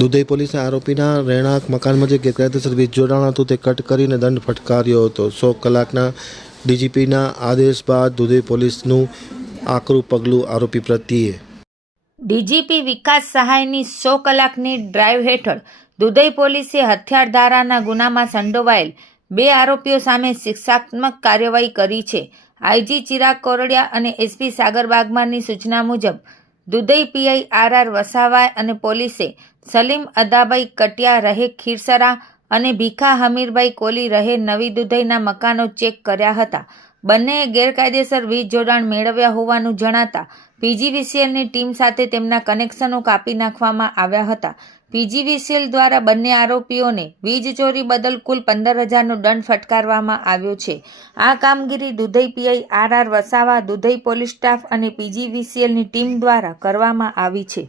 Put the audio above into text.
દુધઈ પોલીસે આરોપીના રહેણાંક મકાનમાં જે ગેરકાયદેસર વીજ જોડાણ હતું, તે કટ કરીને દંડ ફટકાર્યો હતો. સો કલાકના ડીજીપીના આદેશ બાદ દુધઈ પોલીસનું આકરું પગલું આરોપી પ્રત્યે. ડીજીપી વિકાસ સહાયની સો કલાકની ડ્રાઈવ હેઠળ દુધઈ પોલીસે હથિયાર ધારાના ગુનામાં સંડોવાયેલ બે આરોપીઓ સામે શિક્ષાત્મક કાર્યવાહી કરી છે. આઈજી ચિરાગ કોરડિયા અને એસપી સાગર બાગમાની સૂચના મુજબ દુધઈ પીઆઈ આર આર વસાવાય અને પોલીસે સલીમ અદાભાઈ કટિયા રહે ખીરસરા અને ભીખા હમીરભાઈ કોલી રહે નવી દુધઈના મકાનો ચેક કર્યા હતા. બંનેએ ગેરકાયદેસર વીજ જોડાણ મેળવ્યા હોવાનું જણાતા પીજીવીસીએલની ટીમ સાથે તેમના કનેક્શનો કાપી નાખવામાં આવ્યા હતા. પીજીવીસીએલ દ્વારા બંને આરોપીઓને વીજ ચોરી બદલ કુલ પંદર હજારનો દંડ ફટકારવામાં આવ્યો છે. આ કામગીરી Dudhai PI R R Vasava, Dudhai police staff અને પીજીવીસીએલની ટીમ દ્વારા કરવામાં આવી છે.